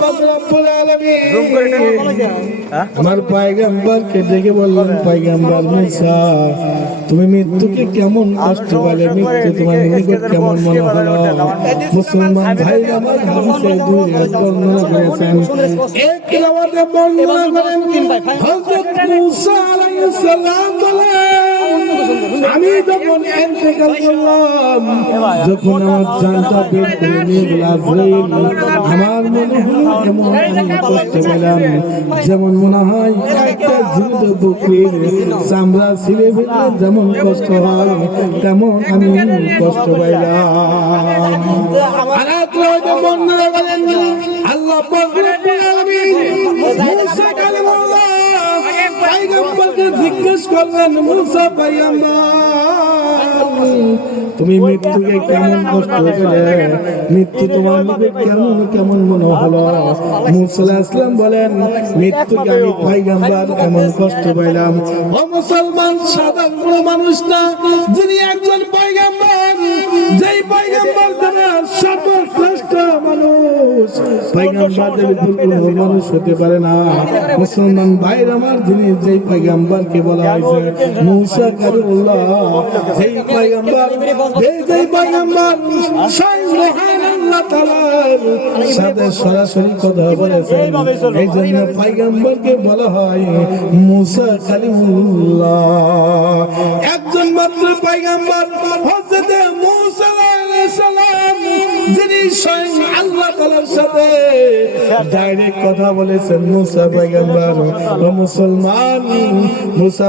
পাক রব্বুল আলামিন আমার পয়গম্বরকে ডেকে বললেন, পয়গম্বর মুসা, তুমি মৃত্যুকে কেমন কষ্ট পেলে? মৃত্যু তোমার নিকট কেমন মনে হলো? মুসলমান ভাই আমার হাদিসে দুই বর্ণনা করেছেন। এক রাওয়াতে বর্ণনা করেন হযরত মুসা আলাইহিস সালাম বলেন, আমি যখন ইন্তেকাল করলাম, যখন আমার জানটা বের করে নিয়ে গেল আজরাইল, আমার মনে হলো এমন কষ্ট পেলাম যেমন মনে হয় একটা জীবিত বকরির চামড়া ছিঁড়ে ফেললে যেমন কষ্ট হয়, তেমন আমি কষ্ট পাইলাম। আল্লাহ পাক রব্বুল আলামিন মুসা কালিমুল্লাহ পয়গম্বরকে জিজ্ঞেস করলেন, মুসা পয়গম্বর, তুমি মৃত্যুকে কেমন কষ্ট পেলে? মৃত্যু তোমার নিকট কেমন কেমন মনে হলো? মুসা আলাইহিস সালাম বলেন, মৃত্যুকে আমি পয়গম্বর এমন কষ্ট পাইলাম। ও মুসলমান, সাধারণ মানুষ না, যিনি একজন পয়গম্বর, যেই পয়গম্বর তোমার সর্বশ্রেষ্ঠ মানুষ, পয়গম্বরদের কোনো মানুষ হতে পারে না। মুসলমান ভাইরা আমার, যিনি যেই পয়গম্বরকে বলা হয়েছে মুসা কালিমুল্লাহ, যেই পয়গম্বর যেই পয়গম্বর স্বয়ং মহান আল্লাহ তাআলার সাথে সরাসরি কথা বলেছেন, এই জন্য পয়গম্বরকে বলা হয় মুসা কালিমুল্লাহ। একজন মাত্র পয়গম্বর হযরত মুসা আলাইহিস সালাম, যিনি স্বয়ং আল্লাহ তাআলার সাথে ডাইরেক্ট কথা বলেছেন, মুসা পয়গম্বর। ও মুসলমান, মুসা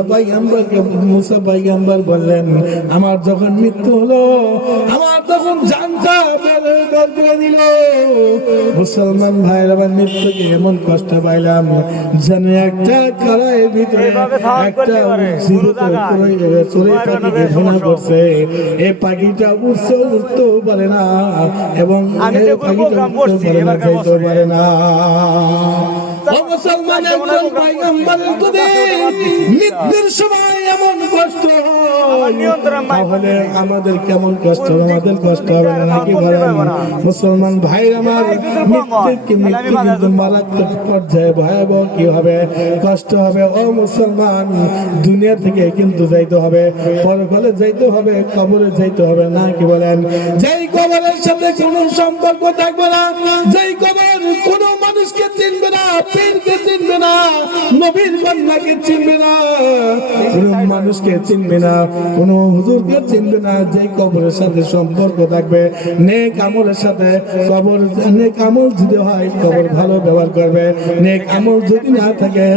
পয়গম্বর বললেন, আমার যখন মৃত্যু হলো, আমার তখন জানটা বের করে দিল। মুসলমান ভাইরা, আমার মৃত্যুকে এমন কষ্ট পাইলাম যেন একটা কড়াইয়ের ভিতরে একটা চড়ুই পাখিকে ভুনা করছে। এই পাখিটা উঠতেও পারে না এবং এই পাখিটা উঠতেও পারে না, যাইতেও পারে না। মুসলমান, একজন পয়গম্বরের যদি মৃত্যুর সময় এমন কষ্ট হয়, তাহলে আমাদের কেমন কষ্ট হবে? আমাদের কষ্ট হবে না নাকি বলেন? মুসলমান ভাই আমার, মৃত্যু কিন্তু মারাত্মক পর্যায়ে ভয়াবহ কি হবে, কষ্ট হবে। ও মুসলমান, দুনিয়া থেকে কিন্তু যাইতে হবে, পরকালে যাইতে হবে, কবরে যাইতে হবে না কি বলেন? যেই কবরের সাথে কোনো সম্পর্ক থাকবে না, যেই কবর কোনো মানুষকে চিনবে না, পীরকে চিনবে না, নবীর বান্দাকে চিনবে না, কোনো মানুষকে চিনবে না, কোনো হুজুরকে চিনবে না, যেই কবরের সাথে সম্পর্ক থাকবে নেক আমলের সাথে, কবর নেক আমল যদি হয় কবর ভালো ব্যবহার করবে, নেক আমল যদি না থাকে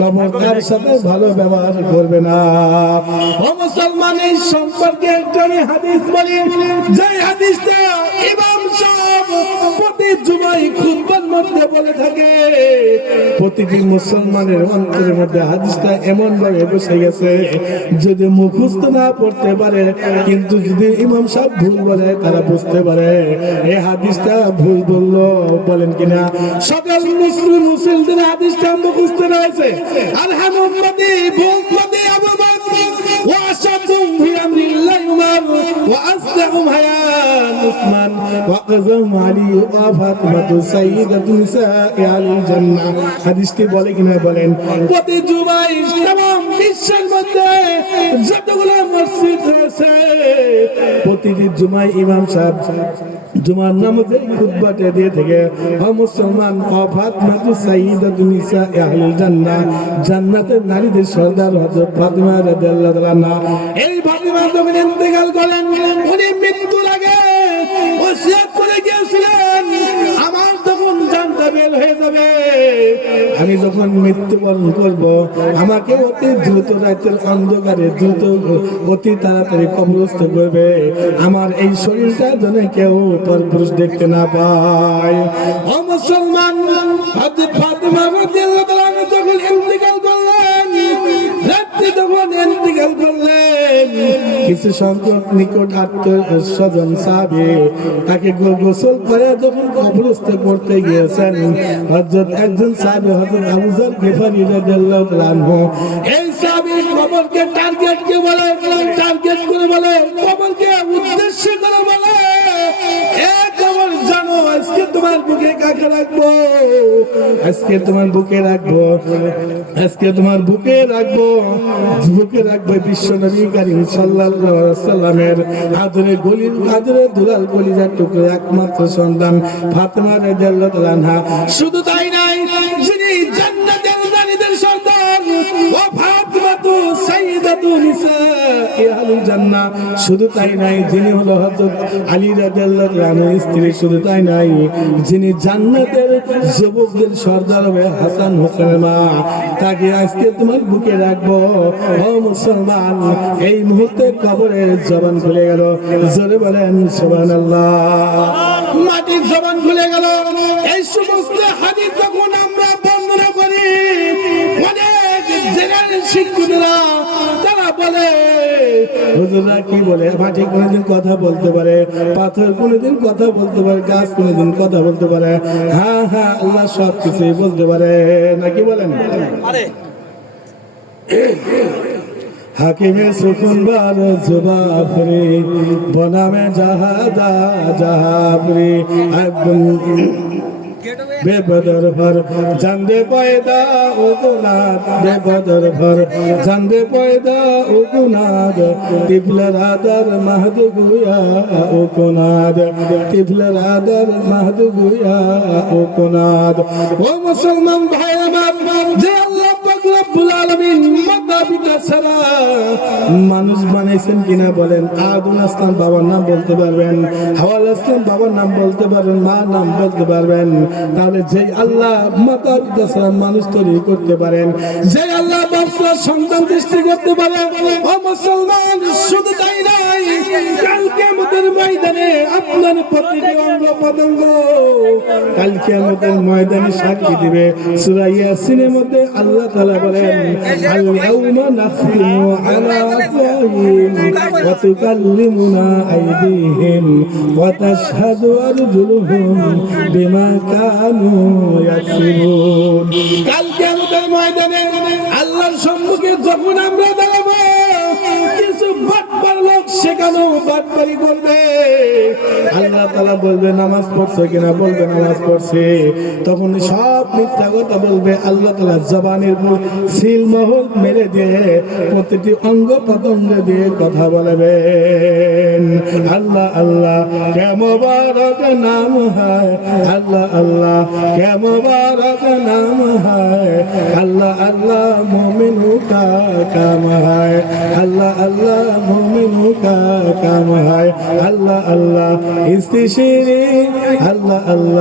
কবর তার সাথে ভালো ব্যবহার করবে না। ও মুসলমান, এই সম্পর্কে একটা হাদিস বলি, যে হাদিসটা ইমাম সাহেব প্রতি জুমায় খুতবার মধ্যে বলে থাকে। প্রতিটি মুসলমানের অন্তরের মধ্যে হাদিসটা এমন ভাবে বসে গেছে, যদি মুখস্থ না পড়তে পারে, কিন্তু যদি ইমাম সাহেব ভুল বলে তারা বুঝতে পারে এই হাদিসটা ভুল বললো। বলেন কিনা? সকল মুসলিমদের হাদিসটা মুখস্থ রয়েছে। আলহামদুলিল্লাহ বুম্মতি আবু বকর ওয়া আশাতুম ফি আমরিল্লাহ উমর ওয়া আসলাহুম হায়ান উসমান ওয়া কাযাম আলী ওয়া ফাতিমাতু সাইয়্যিদাতু নিসাই আল জান্নাহ। হাদিসটি বলে কিনা বলেন? প্রতি জুমায় तमाम বিশ্বের মধ্যে যতগুলো মসজিদ রয়েছে, প্রতিটি জুমায় ইমাম সাহেব জুমার নামাজে খুতবাটা দিয়ে থেকে, ও মুসলমান, ও ফাতিমাতু সাইয়্যিদাতু নিসাই আল জান্নাহ, জান্নাতের নারীদের সর্দার হযরত ফাতিমা রাদিয়াল্লাহু তাআলা আনহা, এই ফাতিমা যখন ইন্তেকাল করলেন, উনি মৃত্যুর আগে ওসিয়ত করে গিয়েছিলেন, আমার যখন জানটা বের হয়ে যাবে, আমি যখন মৃত্যুবরণ করব, আমাকে অতি দ্রুত রাতের অন্ধকারে দ্রুত অতি তাড়াতাড়ি কবরস্থ করবে, আমার এই শরীরটা যেন কেউ পরপুরুষ দেখতে না পায়। ও মুসলমান, হযরত ফাতিমা রাদিয়াল্লাহু তাআলা আনহা যখন ইন্তেকাল করলেন, রাতে যখন ইন্তেকাল করলেন, কিছু সংখ্যক নিকট আত্মীয়-স্বজন সাহাবী তাকে গোসল করে যখন কবরস্থ করতে গিয়েছেন, হযরত একজন সাহাবী হযরত আবু যর গিফারী রাদিয়াল্লাহু তাআলা আনহু, এই সাহাবীর কবরকে টার্গেট করে বলে, কবরকে উদ্দেশ্য করে বলে, এ কবর জানো আজকে তোমার বুকে কাকে রাখবো, আজকে তোমার বুকে রাখবো, আজকে তোমার বুকে রাখবো, বুকে রাখবো বিশ্ব নবী করিম সাল্লাল্লাহু আলাইহি ওয়াসাল্লামের আদরে গলির আদরে দুলাল কলিজার টুকরো একমাত্র সন্তান ফাতেমা রাদিয়াল্লাহু তাআলা আনহা। শুধু তাই নাই, যিনি জান্নাতের রানীদের সন্তান ও ফাতেমা তু সাইয়্যিদাতু নিসাই আহলিল জান্নাহ। শুধু তাই নাই, যিনি হলো হযরত আলী রাদিয়াল্লাহু তাআলা আনহুর স্ত্রী। শুধু তাই নাই, যিনি জান্নাতের যুবকদের সর্দার হবে হাসান হোসেনের মা। তাকে আজকে তোমার বুকে রাখবো। ও মুসলমান, এই মুহূর্তে কবরে জবান খুলে গেল, জোরে বলেন সুবহানাল্লাহ। মাটির জবান খুলে গেল। এই সমস্ত হাদিস যখন আমরা বর্ণনা করি, অনেক জেনারেল শিক্ষকরা তারা বলে, হুজুররা কি বলে, মাটি কোনোদিন কথা বলতে পারে, পাথর কোনোদিন কথা বলতে পারে, গাছ কোনোদিন কথা বলতে পারে। হ্যাঁ হ্যাঁ, আল্লাহ সব কিছুই বলতে পারে, নাকি বলেন? হাকিমে সুকুনবার জুবাফরি বনামে জাহাদা জাহাবরি বেবদর ভর জানদে পয়দা ও গুনাদ, বেবদর ভর জানদে পয়দা ও গুনাদ, তিবলা রাদার মাহদ গুয়া ও গুনাদ, তিবলা রাদার মাহদ গুয়া ও গুনাদ। ও মুসলমান ভাই আমার, যে আল্লাহ পাক রব্বুল আলামিন মাতা পিতা ছাড়া মানুষ বানাইছেন কিনা বলেন? আদম আসলাম বাবার নাম বলতে পারবেন, হাওয়া আসলাম বাবার নাম বলতে পারবেন, মা নাম বলতে পারবেন? তাহলে যে আল্লাহ মাতা পিতা ছাড়া মানুষ তৈরি করতে পারেন, যে আল্লাহ বাচ্চা সন্তান সৃষ্টি করতে পারেন, ও মুসলমান শুধু তাই নাই, কাল কিয়ামতের ময়দানে আপনার প্রতিটি অঙ্গ প্রত্যঙ্গ কাল কিয়ামতের ময়দানে সাক্ষী দিবে। সূরা ইয়াসিনের মধ্যে আল্লাহ তাআলা বলেন, আল ইয়াউমা নাখতিমু আলা আফওয়াহিহিম ওয়া তুকাল্লিমুনা আইদিহিম ওয়া তাশহাদু আরজুলুহুম বিমা কানু ইয়াকসিবুন। কাল কিয়ামতের ময়দানে আল্লাহর সম্মুখে যখন আমরা দাঁড়াবো, কিছু বাটপার লোক সেখানে বাটপারি করবে। আল্লাহ তাআলা বলবে নামাজ পড়ছো কিনা, বলবে নামাজ পড়ছে। তখন সব মিথ্যা কথা বলবে। আল্লাহ তাআলা জবানের উপর সিল মোহর মেরে দিয়ে প্রতিটি অঙ্গ প্রত্যঙ্গ দিয়ে কথা বলবেন। আল্লাহ আল্লাহ কে মুবারক নাম হ্যায়, আল্লাহ আল্লাহ কে মুবারক নাম হ্যায়, আল্লাহ আল্লাহ মুমিনু কা কাম হ্যায়, আল্লাহ আল্লাহ মুমিনু কা কাম হ্যায়, আল্লাহ আল্লাহ ইস্তিশিরি, আল্লাহ আল্লাহ।